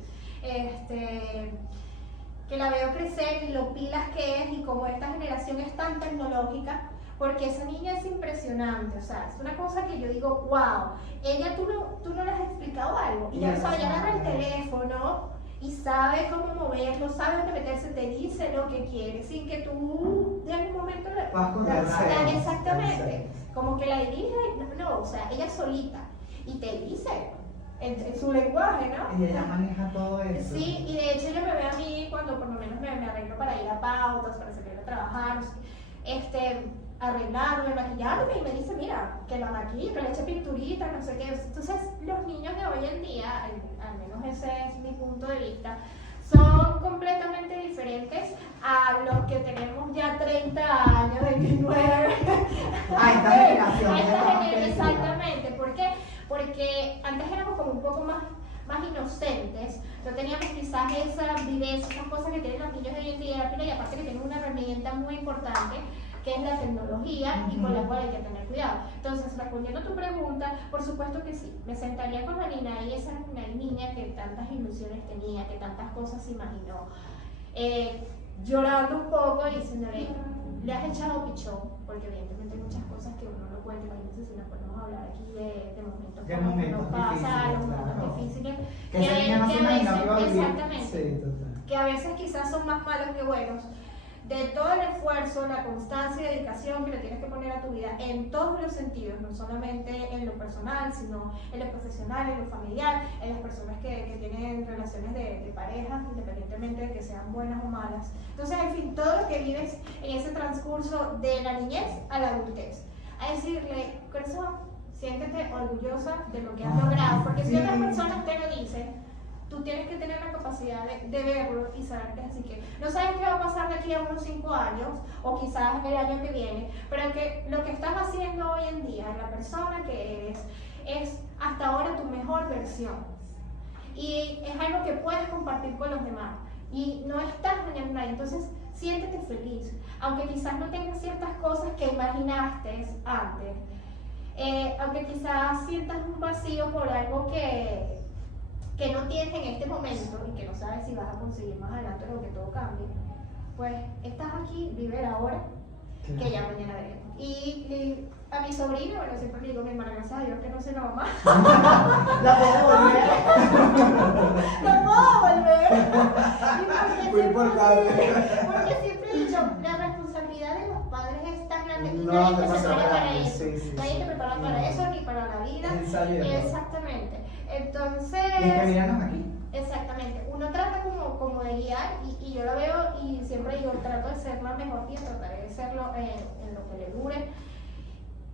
que la veo crecer y lo pilas que es y como esta generación es tan tecnológica, porque esa niña es impresionante, o sea, es una cosa que yo digo, wow, ella tú no le has explicado algo, y ya sabe, ya agarra el teléfono y sabe cómo moverlo, sabe dónde meterse, te dice lo que quiere, sin que tú de algún momento exactamente, como que la dirige, no, o sea, ella solita, y te dice en su lenguaje, ¿no? Y ella maneja todo eso. Sí, y de hecho ella me ve a mí cuando por lo menos me arreglo para ir a pautas, para salir a trabajar, no sé, arreglarme, maquillarme, y me dice, mira, que la maquille, que le eche pinturita, no sé qué. Entonces, los niños de hoy en día, al menos ese es mi punto de vista, son completamente diferentes a los que tenemos ya 30 años, 29. Esta generación. Exactamente. ¿Por qué? Porque antes éramos como un poco más inocentes, no teníamos quizás esa viveza, esas cosas que tienen los niños de hoy en día, y aparte que tienen una herramienta muy importante, que es la tecnología, y con la cual hay que tener cuidado. Entonces, respondiendo a tu pregunta, por supuesto que sí, me sentaría con la Nina, y esa niña que tantas ilusiones tenía, que tantas cosas imaginó, llorando un poco y diciéndole, le has echado pichón, porque evidentemente hay muchas cosas que uno no cuenta. Imagínense si nos podemos hablar aquí de momentos que nos pasan, los momentos difíciles, que esa niña no se imagina que va a vivir. exactamente, Sí, total. que a veces quizás son más malos que buenos, de todo el esfuerzo, la constancia y dedicación que le tienes que poner a tu vida en todos los sentidos, no solamente en lo personal, sino en lo profesional, en lo familiar, en las personas que tienen relaciones de pareja, independientemente de que sean buenas o malas. Entonces, en fin, todo lo que vives en ese transcurso de la niñez a la adultez. A decirle, corazón, siéntete orgullosa de lo que has logrado, porque si otras personas te lo dicen, tú tienes que tener la capacidad de verlo y saber que es así. Que no sabes qué va a pasar de aquí a unos 5 años, o quizás el año que viene, pero que lo que estás haciendo hoy en día, la persona que eres, es hasta ahora tu mejor versión. Y es algo que puedes compartir con los demás. Y no estás dañando a nadie, entonces siéntete feliz. Aunque quizás no tengas ciertas cosas que imaginaste antes, aunque quizás sientas un vacío por algo que no tienes en este momento y que no sabes si vas a conseguir más adelante o que todo cambie, pues estás aquí, vive el ahora, que ya mañana veremos. Y a mi sobrina, bueno, siempre le digo, mi hermana, gracias a Dios que no sé la mamá. La puedo volver. ¡No puedo volver! Muy importante. Porque siempre he dicho, la responsabilidad de los padres es tan grande y No, nadie te demasiado prepara para grande, eso. sí, Nadie te prepara para eso ni para la vida. Ensayo y error. Exactamente. Entonces, Y es que míranos aquí. exactamente, uno trata como de guiar, y yo lo veo y siempre digo, trato de ser la mejor tía, trataré de serlo en lo que le dure.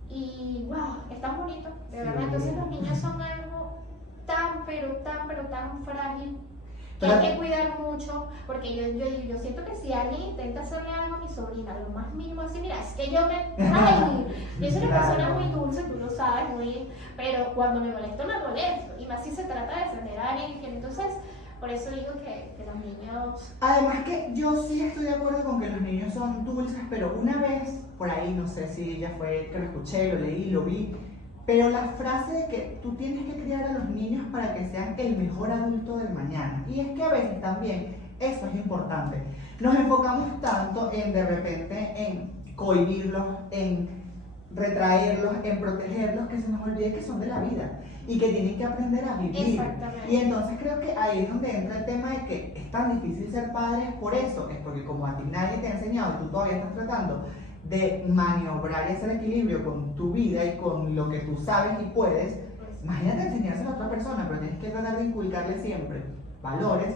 Y wow, es tan bonito, de verdad. Entonces los niños son algo tan, pero tan frágil, que hay que cuidar mucho, porque yo siento que si alguien intenta hacerle algo a mi sobrina, lo más mínimo, así, mira, es que yo soy una persona muy dulce, tú lo sabes, pero cuando me molesto, y más si se trata de defender a alguien, que entonces Por eso digo que los niños... Además que yo sí estoy de acuerdo con que los niños son dulces, pero una vez, por ahí, no sé si ya fue que lo escuché, lo leí, lo vi, pero la frase de que tú tienes que criar a los niños para que sean el mejor adulto del mañana. Y es que a veces también eso es importante. Nos enfocamos tanto en de repente en cohibirlos, en retraerlos, en protegerlos, que se nos olvide que son de la vida y que tienen que aprender a vivir. Exactamente. Y entonces creo que ahí es donde entra el tema de que es tan difícil ser padres por eso, es porque como a ti nadie te ha enseñado y tú todavía estás tratando de maniobrar y hacer equilibrio con tu vida y con lo que tú sabes y puedes, imagínate enseñárselo a otra persona, pero tienes que tratar de inculcarle siempre valores,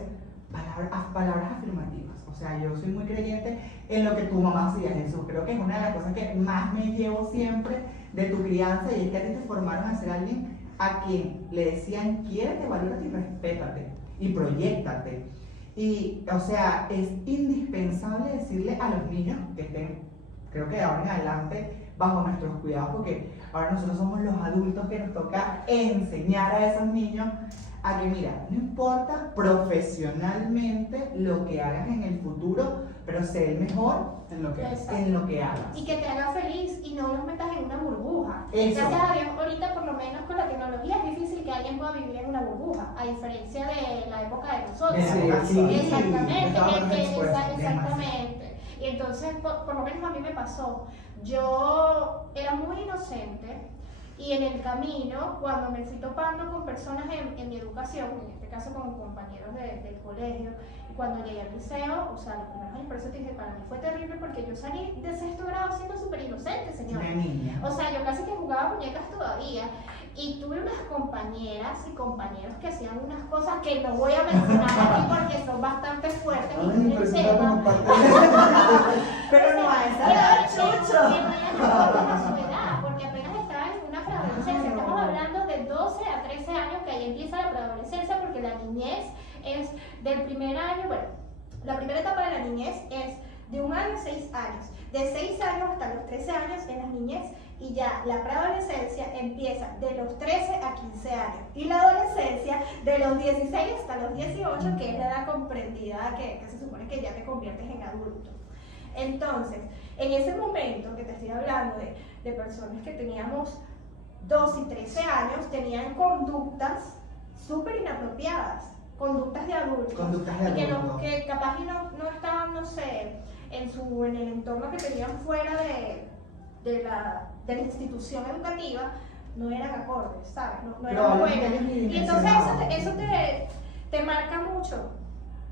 palabras afirmativas. O sea, yo soy muy creyente en lo que tu mamá hacía, Jesús. Creo que es una de las cosas que más me llevo siempre de tu crianza, y es que a ti te formaron a ser alguien a quien le decían: quiérete, valórate y respétate y proyéctate. Y, o sea, es indispensable decirle a los niños que estén, creo que de ahora en adelante, bajo nuestros cuidados, porque ahora nosotros somos los adultos que nos toca enseñar a esos niños a que, mira, no importa profesionalmente lo que hagas en el futuro, pero sé el mejor En lo que Exacto. en lo que hagas. Y que te haga feliz y no los metas en una burbuja. Eso. Gracias a Dios, ahorita por lo menos con la tecnología es difícil que alguien pueda vivir en una burbuja, a diferencia de la época de nosotros. Sí, Exactamente, estábamos expuestos, exactamente. Y entonces, por lo menos a mí me pasó, yo era muy inocente y en el camino, cuando me fui topando con personas en mi educación, en este caso con compañeros del colegio, y cuando llegué al liceo, o sea, los primeros años, por eso te dije, para mí fue terrible porque yo salí de sexto grado siendo súper inocente, señor. Una niña. O sea, yo casi que jugaba muñecas todavía. Y tuve unas compañeras y compañeros que hacían unas cosas que no voy a mencionar aquí porque son bastante fuertes y Ay, tienen pero eso está tema. como parte Pero no a esa edad, Chucho. Que vayan acorde a su edad, porque apenas estaban en una preadolescencia. Estamos hablando de 12 a 13 años, que ahí empieza la preadolescencia, porque la niñez es del primer año, bueno, la primera etapa de la niñez es de 1 año a 6 años. De 6 años hasta los 13 años en la niñez, y ya la preadolescencia empieza de los 13 a 15 años. Y la adolescencia de los 16 hasta los 18, que es la edad comprendida que se supone que ya te conviertes en adulto. Entonces, en ese momento que te estoy hablando de personas que teníamos 12 y 13 años, tenían conductas súper inapropiadas, conductas de adultos. Conductas de y que, adulto. que capaz y no estaban, no sé, en el entorno que tenían fuera de la institución educativa, no eran acordes, ¿sabes? No eran Probablemente buenas. ellos ni Y entonces dimensionaban. eso te marca mucho,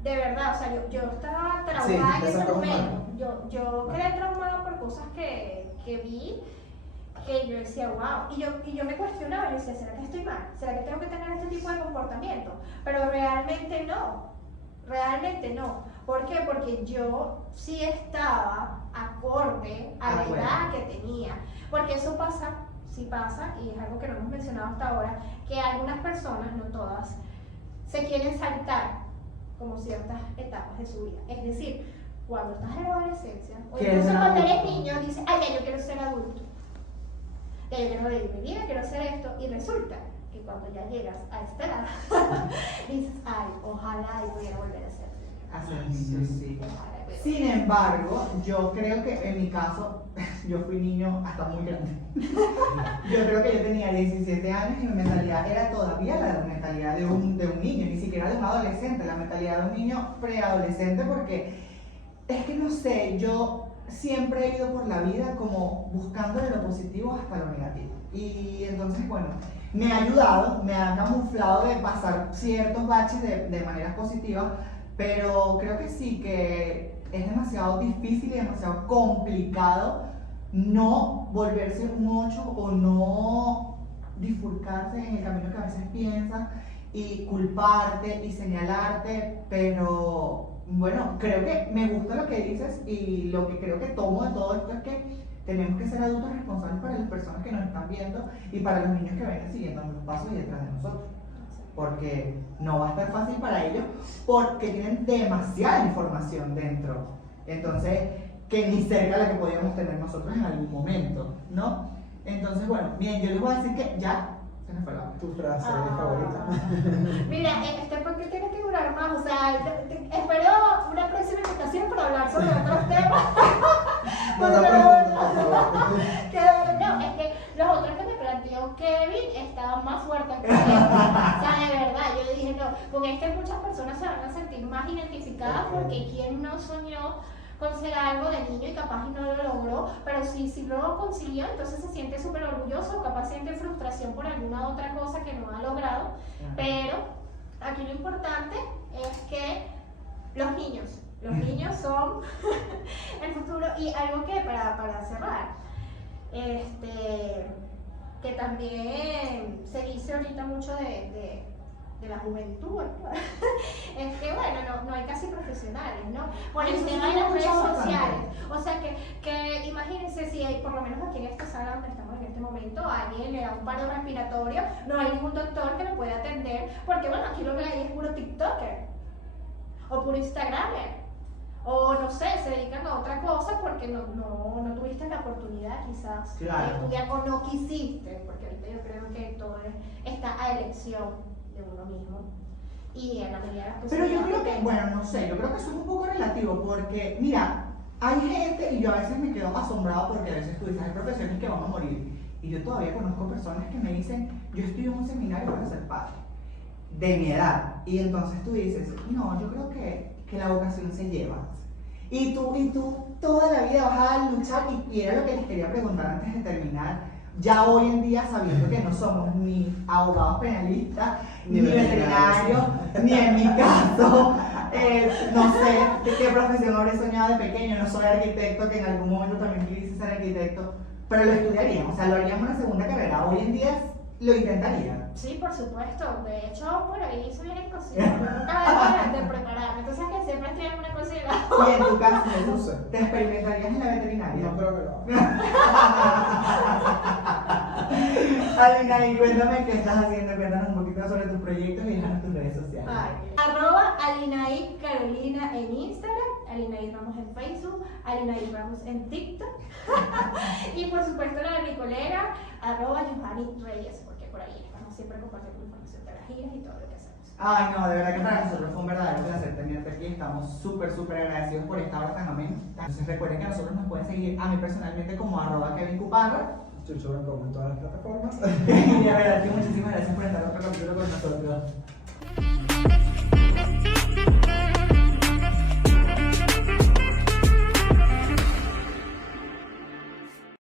de verdad. O sea, yo estaba traumada Sí, en te ese sacó un momento. Yo quedé traumada por cosas que vi, que yo decía, wow. Y yo me cuestionaba, yo decía, ¿será que estoy mal? ¿Será que tengo que tener este tipo de comportamiento? Pero realmente no. Realmente no. ¿Por qué? Porque yo sí estaba acorde a la edad que tenía. Porque eso pasa, sí pasa, y es algo que no hemos mencionado hasta ahora, que algunas personas, no todas, se quieren saltar como ciertas etapas de su vida. Es decir, cuando estás en la adolescencia, o ¿Quieres incluso ser cuando eres adulto? niño, dices, ay, ya yo quiero ser adulto. Ya yo quiero vivir mi vida, quiero hacer esto, y resulta que cuando ya llegas a esta edad, dices, ay, ojalá y pudiera volver a ser niño. Hacer niños, sí. Ojalá y pudiera. Sin embargo, yo creo que en mi caso, yo fui niño hasta muy grande. Yo creo que yo tenía 17 años y mi mentalidad era todavía la mentalidad de un niño, ni siquiera de un adolescente, la mentalidad de un niño preadolescente, porque es que no sé, yo siempre he ido por la vida como buscando de lo positivo hasta lo negativo. Y entonces, bueno, me ha ayudado, me ha camuflado de pasar ciertos baches de maneras positivas, pero creo que sí, que es demasiado difícil y demasiado complicado no volverse un 8 o no bifurcarse en el camino que a veces piensas y culparte y señalarte, pero bueno, creo que me gusta lo que dices, y lo que creo que tomo de todo esto es que tenemos que ser adultos responsables para las personas que nos están viendo y para los niños que vengan siguiendo los pasos y detrás de nosotros. Porque no va a estar fácil para ellos porque tienen demasiada información dentro. Entonces, que ni cerca la que podíamos tener nosotros en algún momento, ¿no? Entonces, bueno, bien, yo les voy a decir que ya Se me fue la Tu frase Ah. favorita. Mira, este podcast tiene que durar más, o sea, espero una próxima invitación para hablar sobre otros temas. No, Porque no, la profundo, verdad- por favor. no, es que los otros que me planteó Kevin estaban más fuertes que este. O sea, de verdad, yo dije, no, con este muchas personas se van a sentir más identificadas porque quien no soñó con ser algo de niño y capaz y no lo logró, pero si lo consiguió, entonces se siente súper orgulloso, capaz siente frustración por alguna otra cosa que no ha logrado, pero aquí lo importante es que los niños son el futuro. Y algo que para cerrar, que también se dice ahorita mucho de la juventud, ¿no? Es que bueno, no hay casi profesionales, ¿no? Por el Eso tema sí de lo he las redes escuchado bastante. sociales. O sea que imagínense si hay, por lo menos aquí en esta sala donde estamos en este momento, a alguien le da un paro respiratorio, no hay ningún doctor que lo pueda atender, porque bueno, aquí lo que hay es puro TikToker, o puro Instagramer, o no sé, se dedican a otra cosa porque no tuviste la oportunidad quizás Claro. de estudiar o no quisiste, porque ahorita yo creo que todo está a elección de uno mismo. Y en la medida de las Pero yo posibilidades creo que, tengas. bueno, no sé, yo creo que eso es un poco relativo porque, mira, hay gente, y yo a veces me quedo asombrado porque a veces tú dices, hay profesiones que van a morir. Y yo todavía conozco personas que me dicen, yo estoy en un seminario para ser padre, de mi edad. Y entonces tú dices, no, yo creo que la vocación se lleva. Y tú toda la vida vas a luchar, y era lo que les quería preguntar antes de terminar. Ya hoy en día, sabiendo que no somos ni abogados penalistas, ni veterinarios, ni en mi caso, no sé de qué profesión habré soñado de pequeño, no soy arquitecto, que en algún momento también quise ser arquitecto, pero lo estudiaría, o sea, lo haríamos una segunda carrera. Hoy en día lo intentaría. Sí, por supuesto. De hecho, por ahí se vienen cositas. Yo nunca dejo de prepararme. Entonces, que siempre estoy en una cosa y la Y en tu caso, No sé. ¿te experimentarías en la veterinaria? No creo que lo haga. Alina, y cuéntame qué estás haciendo, cuéntanos un poquito sobre tus proyectos y déjanos tus redes sociales. Arroba Alinaí Carolina en Instagram, Alinaí Ramos en Facebook, Alinaí Ramos en TikTok. Y por supuesto la de mi colega, arroba Yohani Reyes, porque por ahí estamos siempre compartiendo información de las giras y todo lo que hacemos. Ay, no, de verdad que para nosotros fue un verdadero placer tenerte aquí. Estamos súper agradecidos por esta hora tan amena. Entonces recuerden que a nosotros nos pueden seguir a mí personalmente como arroba Kevin Cuparra. Chucho Blanco en todas las plataformas. Y de verdad que muchísimas gracias por estar otro capítulo con nosotros.